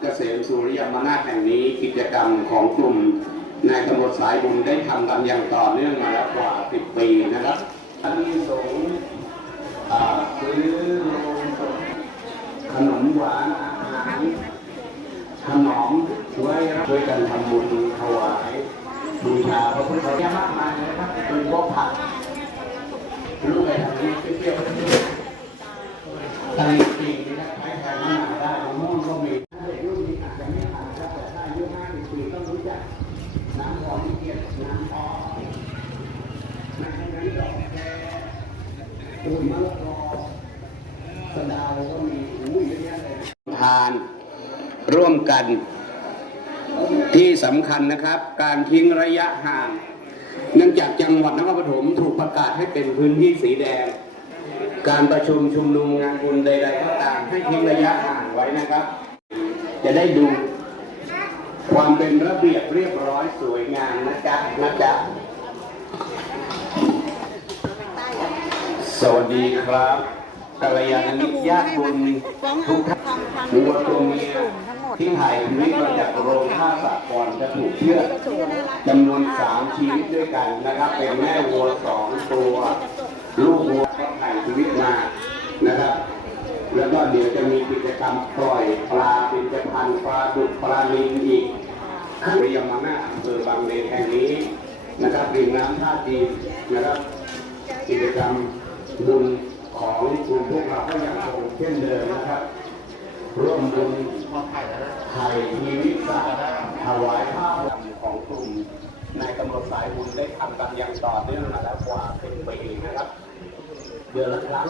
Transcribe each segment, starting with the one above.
เกษมสุริยมนาแห่งนี้กิจกรรมของกลุ่มนายตำรวจสายบุญได้ทำกันอย่างต่อเนื่องมาแล้วกว่า 10 ปีนะครับอันนี้สงฆ์ซื้อโรงศพขนมหวานอาหารขนมไว้ช่วยกันทำบุญถวายบูชาพระพุทธเจ้ามากมายนะครับเป็นพวกผักลูกไปทางนี้เปรี้ยวๆตาลีปีนี่นะใช้แทนมะนาวได้มะม่วงก็มีถ้าเด็กรุ่นนี้อาจจะไม่อ่านครับแต่ถ้าอายุห้าสิบปีต้องรู้จักน้ำหอมเกียรน้ำพอไม่ใช่น้ำดอกแคตุ่นมะละกอสะเดาวก็มีอู้เยอะแยะเลยทานร่วม กันที่สำคัญนะครับ การทิ้งระยะห่าง เนื่องจากจังหวัดนครปฐมถูกประกาศให้เป็นพื้นที่สีแดง การประชุมชุมนุมงานบุญใดๆก็ตามให้ทิ้งระยะห่างไว้นะครับ จะได้ดูความเป็นระเบียบเรียบร้อยสวยงามนะจ๊ะนะจ๊ะสวัสดีครับกัลยาณมิตรญาติบุญทุกท่านวัวตัวเมีย ที่ถ่ายชีวิตมาจากโรงฆ่าสัตว์ก่อนจะถูกเชือดจำนวนสามชีวิตด้วยกันนะครับ เป็นแม่วัวสองตัว ลูกวัวก็ถ่ายชีวิตมานะครับ แล้วก็เดี๋ยวจะมีกิจกรรมปล่อยปลาเป็นจพันธุ์ปลาดุกปลาลิงอีกเรียมมาหน้าอำเภอบางเลนแห่งนี้นะครับริมน้ำท่าจีนนะครับ กิจกรรมบุญของกลุ่มพวกเราก็ยังคงเช่นเดิมนะครับ ร่วมบุญไทยชีวิตศาสตร์ถวายผ้าห่มของกลุ่มนายตำรวจสายบุญได้ทำกันอย่างต่อเนื่องมาแล้วกว่าเป็นปีนะครับ เดือนละครั้ง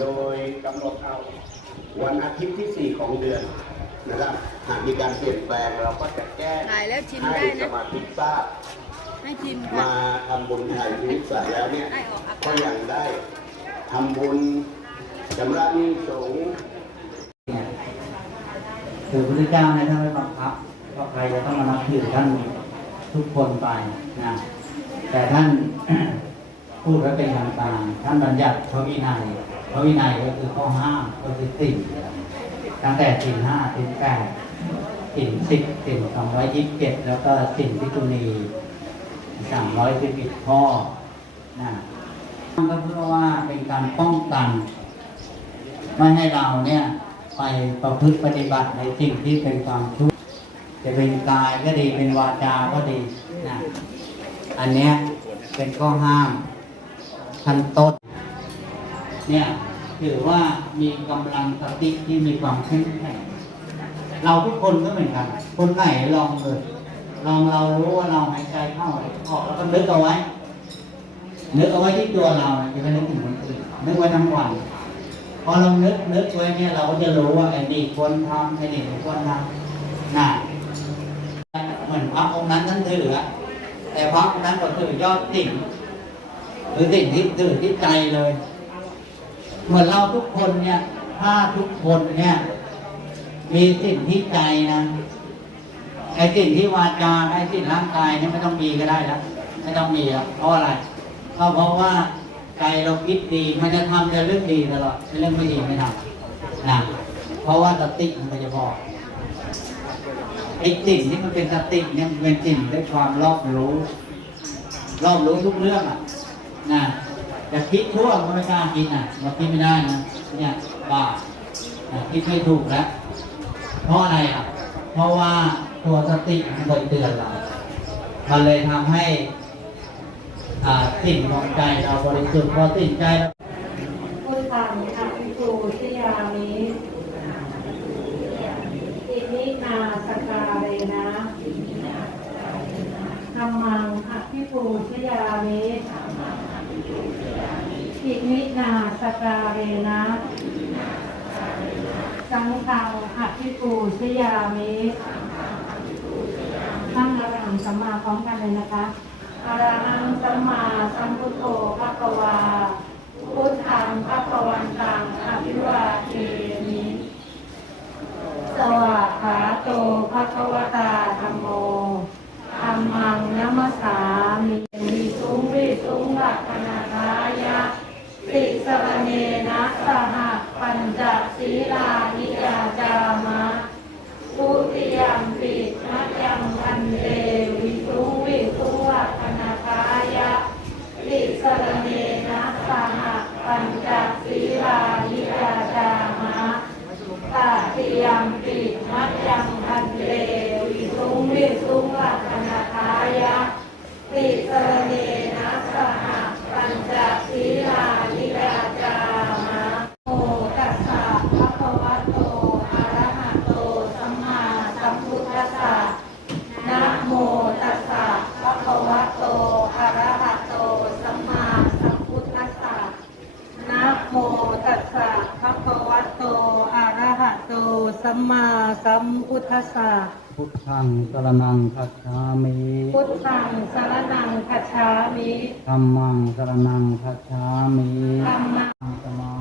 โดยกำหนดเอาวันอาทิตย์ที่ 4 ของเดือนนะครับ หากมีการเปลี่ยนแปลงเราก็จะแก้ถ่ายแล้วชิมให้ได้นะสมาชิกทราบ ให้ชิมค่ะ มาทำบุญไทยชีวิตสัตว์แล้วเนี่ยได้ออกอากาศก็ยังได้ทำบุญชำระหนี้สงฆ์เนี่ย คือพระพุทธเจ้าเนี่ยท่านไม่บังคับว่าใครจะต้องมานับถือท่านทุกคนไปนะแต่ท่านพูดไว้เป็นทางการท่านบัญญัติพระวินัยพระวินัยก็คือข้อห้ามก็คือสิ่งตั้งแต่สิ่งห้าสิ่งแปดสิ่งสิบสิ่งสองร้อยยี่สิบเจ็ดแล้วก็สิ่งพิจุณีสามร้อยสิบเอ็ดข้อนะก็เพื่อว่าเป็นการป้องกัน ไม่ให้เราเนี่ย ไปประพฤติปฏิบัติในสิ่งที่เป็นความชั่วจะเป็นกายก็ดีเป็นวาจาก็ดีนะอันเนี้ยเป็นข้อห้ามขั้นต้นเนี่ยถือว่ามีกำลังสติที่มีความเข้มแข็งเราทุกคนก็เหมือนกัน คนไหนลองเลยลองเรารู้ว่าเราหายใจเข้าออกแล้วก็นึกเอาไว้นึกเอาไว้ที่ตัวเราจะไม่นึกถึงคนอื่นนึกไว้ทั้งวัน อเรานึกนึกไว้เนี่ยเราก็จะรู้ว่าไอ้นี่ควรทำไอ้นี่ไม่ควรทำน่ะเหมือนพระองค์นั้นท่านถืออะแต่พระองค์นั้นก็ถือยอดสิ่งคือสิ่งที่ถือที่ใจเลย เหมือนเราทุกคนเนี่ยถ้าทุกคนเนี่ย มีสิ่งที่ใจนะไอ้สิ่งที่วาจาไอ้สิ่งร่างกายเนี่ยไม่ต้องมีก็ได้แล้วไม่ต้องมีแล้วเพราะอะไรก็เพราะว่า ใจเราคิดดีมันจะทำแต่เรื่องดีตลอดเรื่องไม่ดีไม่ทำนะเพราะว่าสติมันจะบอกไอ้สิ่งที่มันเป็นสติเนี่ยมันเป็นสิ่งด้วยความรอบรู้ รอบรู้ทุกเรื่องอะนะจะคิดชั่วก็ไม่กล้าคิดอะเราคิดไม่ได้นะเนี่ยบาปนะคิดไม่ถูกแล้วเพราะอะไรอะเพราะว่าตัวสติมันคอยเตือนเรามันเลยทำให้ อ่าสิ่งของใจเราบริสุทธิ์พอสิ่งใจเราพุทธังอภิปูชยามิอินินาสกาเรนะธรรมังอภิปูชยามิอินินาสกาเรนะสังฆังอภิปูชยามิตั้งอรหังสัมมาพร้อมกันเลยนะคะ อรหังสัมมาสัมพุทโธภะคะวาพุทธังภะคะวาตังอภิวาเทมิ สวากขาโตภะคะวตาธรรมโมธรรมังนัมสสามิวิสุงวิสุงลักขณาทายะติสรณเนนะสหปัญจศีลานิยาจามะ ปัญจศีลานิยาจามะตาติยมปิมัจยังพันเตวิสุงวิสุงลักขณทายะติสรเนนะสหปัญจศีลานิยาจามะโมตัสสะภะคะวะโตอะระหะโตสัมมาสัมพุทธัสสะ นะโมตัสสะภะคะวะโต อะระหะโต สัมมาสัมพุทธัสสะ นะโมตัสสะภะคะวะโต อะระหะโต สัมมา สัมพุทธัสสะพุทธังสรนังคัจฉามิพุทธังสรณังคัจฉามิธัมมังสรนังคัจฉามิธัมมังสมา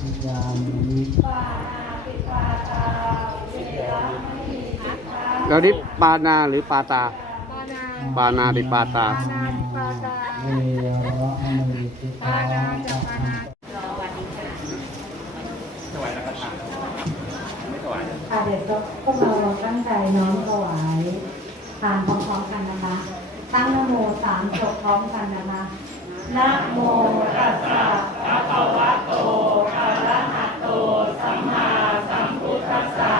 ธิยามิปานาติปาตาเวระมณีสิกขาแล้วนี่ปานาหรือปาตา ปานาปานาหรือปาตา ปานาติปาตา เวระมณีสิกขา ปานาจะปานา ค่ะเดี๋ยวก็ พวกเราเราตั้งใจน้อมถวายทานพร้อมๆกันนะคะ ตั้งนโมสามจบพร้อมกันนะคะนะโมตัสสะภะคะวะโตอะระหะโต สัมมาสัมพุทธัสสะ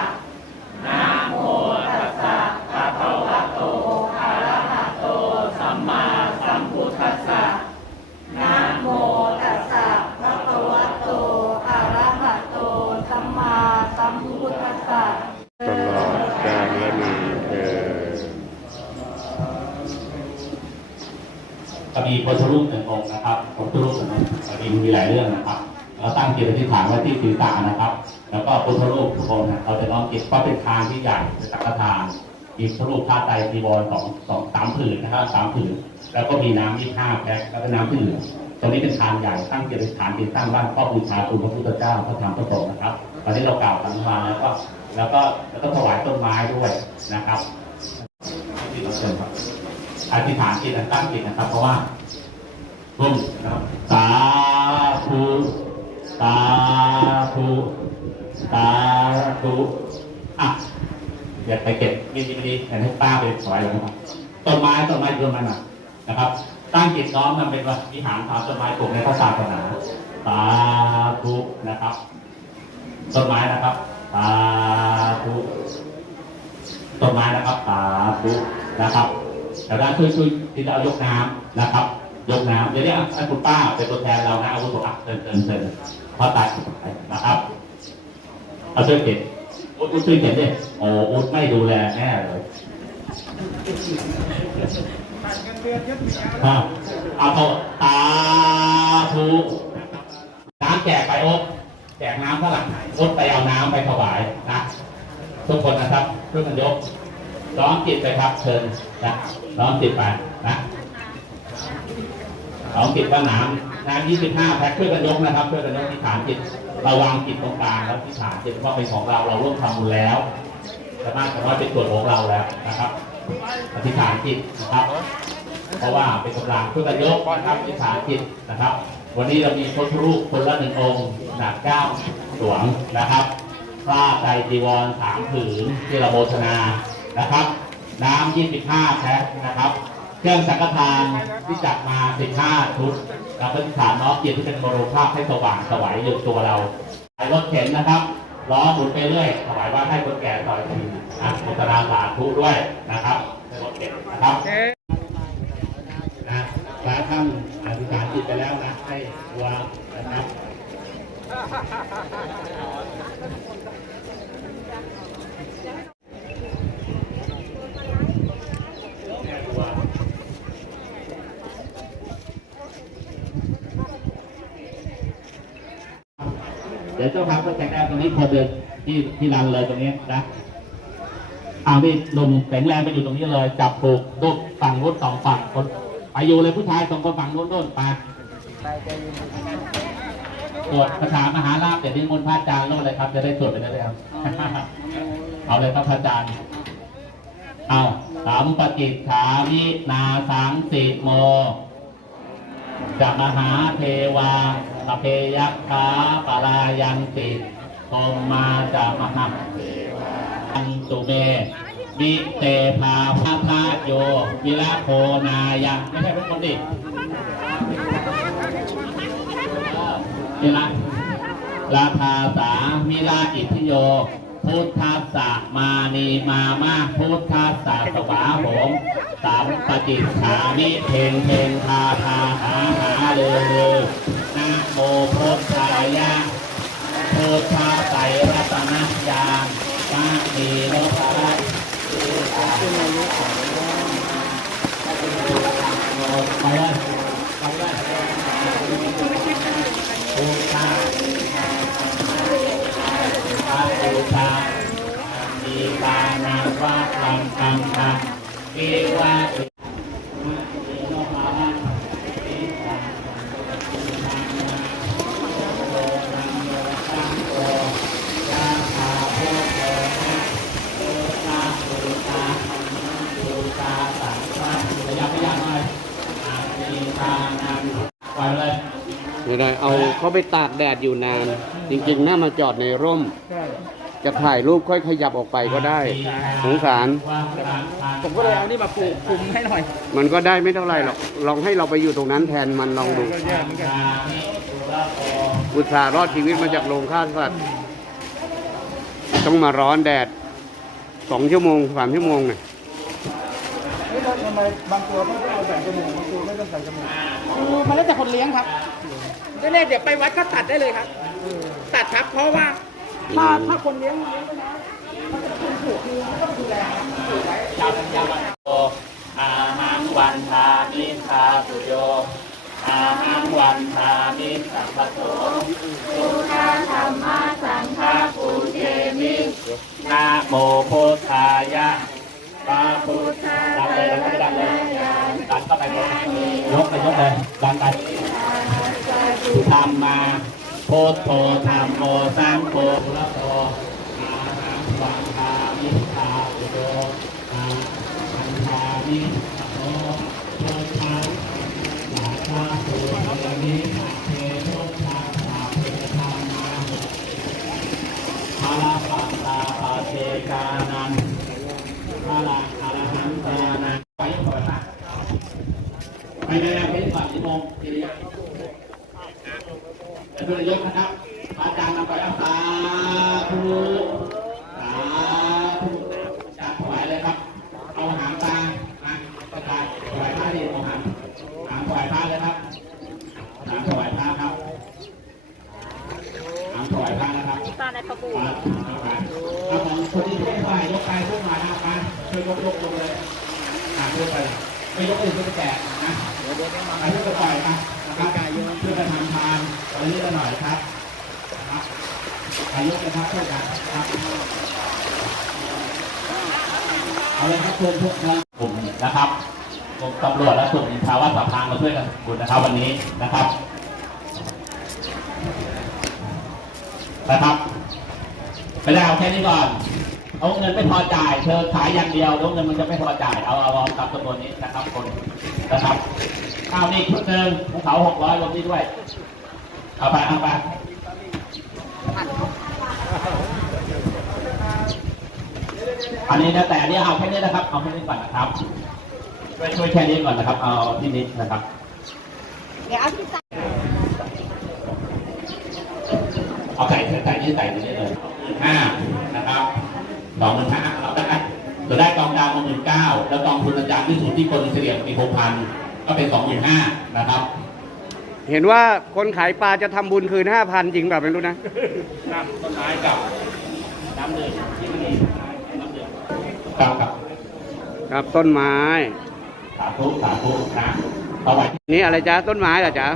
นะโมตัสสะภะคะวะโตอะระหะโต สัมมาสัมพุทธัสสะ มีพุทธรูปหนึ่งองค์นะครับพุทธรูปหนึ่งองค์ก็มีมีหลายเรื่องนะครับเราตั้งจิตอธิษฐานไว้ที่ศีรษะนะครับ แล้วก็พุทธรูปทุกองค์เนี่ยเราจะน้อมจิตก็เป็นทานที่ใหญ่เป็นสังฆทานมีพุทธรูปผ้าไตรจีวรสองสองสามผืนนะครับสามผืนแล้วก็มีน้ำยี่ห้าแพ็คแล้วก็น้ำที่เหลือตรงนี้เป็นทานใหญ่ตั้งจิตอธิษฐานจิตสร้างบ้านครอบบูชาคุณพระพุทธเจ้าพระธรรมพระสงฆ์นะครับตอนนี้เรากล่าวสังฆทาแล้วก็แล้วก็แล้วก็ถวายต้นไม้ด้วยนะครับที่เราเชิญครับอธิษฐานจิตตั้งจิตนะครับ เพราะว่า ร่วมนะครับสาธุสาธุสาธุอะเดี๋ยวไปเก็บมีดีดีๆให้ป้าไปถวายหลวงพ่อต้นไม้ต้นไม้ต้นไม้หนักนะครับ ตั้งจิตน้อมมันเป็นวิหารทำต้นไม้ปลูกในพระศาสนาสาธุนะครับต้นไม้นะครับสาธุต้นไม้นะครับสาธุนะครับแล้วด้านช่วยช่วยที่เอายกน้ำนะครับ ยกน้ำเดี๋ยวนี้ให้คุณป้าเป็นตัวแทนเรานะเอาวุโสอะเชิญเชิญเชิญพอตายนะครับเอาช่วยเก็บอุ๊ดอุ๊ดช่วยเก็บดิโอ้อุ๊ดไม่ดูแลแน่เลยครับเอาโทษตาทูน้ำแจกไปโอ๊คแจกน้ำเท่าไหร่โอ๊คไปเอาน้ำไปถวายนะทุกคนนะครับช่วยกันยกร้องจิตไปครับเชิญนะร้องจิตไปนะ สองจิตก็น้ำน้ำยี่สิบห้าแพ็คช่วยกันยกนะครับช่วยกันยกที่ฐานจิตเราวางจิตตรงกลางแล้วที่ฐานจิตว่าเป็นของเราเราร่วมทำบุญแล้วสามารถจะว่าเป็นส่วนของเราแล้วนะครับอธิษฐานจิตนะครับ เพราะว่าเป็นกำลังช่วยกันยกนะครับอธิษฐานจิตนะครับ วันนี้เรามีพระรูปคนละหนึ่งองค์หนักเก้าสวงนะครับผ้าไตรจีวรสามผืนที่เราโมทนานะครับ น้ำยี่สิบห้าแพ็คนะครับ เครื่องสังฆทานที่จัดมา15ชุดเราก็ฐานน้อมจิตที่เป็นโมโรภาพให้สว่างสวัยอยู่ตัวเราใช้รถเข็นนะครับล้อหมุนไปเรื่อยถวายว่าให้คนแก่ต่อยทีนะโมทนาสาธุด้วยนะครับในรถเข็นนะครับนะพระท่านอธิษฐานจิตไปแล้วนะให้วางนะครับ เดี๋ยวเจ้าพักก็แข็งแรงตรงนี้คนเดินที่ที่รันเลยตรงนี้นะเอานี่หนุ่มแข็งแรงไปอยู่ตรงนี้เลย จับผูกลูกฝั่งนู้นสองฝั่งคนไปอยู่เลยผู้ชายสองคนฝั่งนู้นโน่นไปสวดคาถามหาลาภเดี๋ยวนี้มนต์พระอาจารย์โน่นเลยครับ จะได้สวดไปได้เลยครับ เอาเลยครับพระอาจารย์เอาสามปฏิฐาวินาสังสิโม จะมหาเทวาสเพยักขาปารายันติโอมมาจะมหาเทวาอันตุเมวิเตภาพาพาโย วิระโคนายังไม่ใช่เป็นคนดินี่ละราธาสามิลาอิทธิโย พุทธัสสะมานีมามาพุทธัสสะสวาโหงสามปฏิขามิเพงเพงคาคาหาหาเรือเรือนะโมพุทธายะพุทธาไตรรัตนญาณมามีโนภะไปเลยไปเลย ว่าคังคังคังวิวาติมามีโนภะวิสาโลนังตังตังฆะขยับขยับหน่อยอามีทานังปล่อยไปเลยไม่ได้เอาเขาไปตากแดดอยู่นาน จริงๆน่ามาจอดในร่ม จะถ่ายรูปค่อยขยับออกไปก็ได้สงสาร ผมก็เลยเอานี่มาปลูกคลุมให้หน่อยมันก็ได้ไม่เท่าไหร่หรอกลองให้เราไปอยู่ตรงนั้นแทนมันลองดู ก็แย่เหมือนกันอุตส่าห์รอดชีวิตมาจากโรงฆ่าสัตว์ต้องมาร้อนแดดสองชั่วโมงสามชั่วโมงเนี่ยนี่ทำไมบางตัวไม่ต้องเอาใส่จมูกบางตัวไม่ต้องใส่จมูกคือมันแล้วแต่คนเลี้ยงครับแน่ๆเดี๋ยวไปวัดก็ตัดได้เลยครับ ตัดครับเพราะว่า ถ้าถ้าคนเลี้ยงเลี้ยงไม่นะมันจะเป็นผูกคือมันต้องดูแลครับดูแลอาหังวันทามิทาสุโยอาหังวันทามิสัพพโสสุทาธรรมะสังฆาปูเชมินะโมพุทธายะพระพุทธดังเลยดังเลยดังเข้าไปเลยยกไปยกเลยดังไปธรรมา พุทโธธรรมโมสังโฆพุทโตอาหังวังคามิทาโยอาหังทามิ เอาเลยครับเชิญทุกท่านกลุ่มนะครับกลุ่มตำรวจและกลุ่มภาวะสัมพันธ์มาช่วยกันบุญนะครับวันนี้นะครับนะครับไม่ได้เอาแค่นี้ก่อนเอาเงินไม่พอจ่ายเธอขายอย่างเดียวแล้วเงินมันจะไม่พอจ่ายเอาเอาเอาตามจำนวนนี้นะครับคนนะครับเอาวนี่ชุดหนึ่งภูเขาหกร้อยลงนี่ด้วยเอาไปเอาไป อันนี้นะแต่อันนี้เอาแค่นี้นะครับ เอาแค่นี้ก่อนนะครับช่วยช่วยแค่นี้ก่อนนะครับ เอาที่นี้นะครับเอาใส่ใส่นี่ใส่นี่เลยห้านะครับสองหมื่นห้าเราได้เราได้กองดาวมาหมื่นเก้าแล้วกองทุนอาจารย์ที่สุดที่คนเฉลี่ยมีหกพันก็เป็นสองหมื่นห้านะครับเห็นว่าคนขายปลาจะทำบุญคืนห้าพันจริงแบบไม่รู้นะน้ำต้นไม้กับน้ำดื่มที่มัน ดีน้ำดื่มกับกับครับต้นไม้สาธุสาธุนะเอาไว้ที่นี่อะไรจ๊ะต้นไม้เหรอจ๊ะ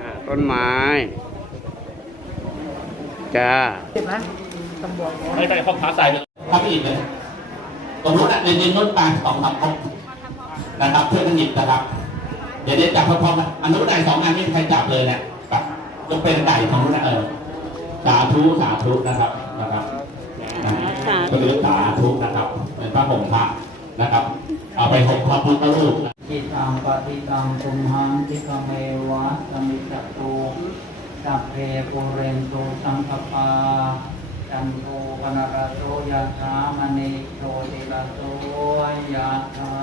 อ่าต้นไม้จ้าเจ็บนะตำรวจไม่ได้ข้อค้าใส่เลยครับพี่เลยตรงนู้นน่ะในในนู้นปลาสองสามครบนะครับเพื่อนกันหยิบนะครับ เดี๋ยวเดี๋ยวจับพร้อมๆกันอันนู้นไก่สองอันไม่มีใครจับเลยเนี่ยกับยกเป็นไก่ของนู้นนะเออสาธุสาธุนะครับนะครับนะ ก็คือสาธุนะครับเป็นพระห่มพระนะครับ เอาไปหกพระพุทธรูปจิตังปฏิตังตุมหังทิกเมวะสมิจจตุสัพเพปุเรนตุสังคปาจันโทปนรโสยะถามณีโชติลโสยะถา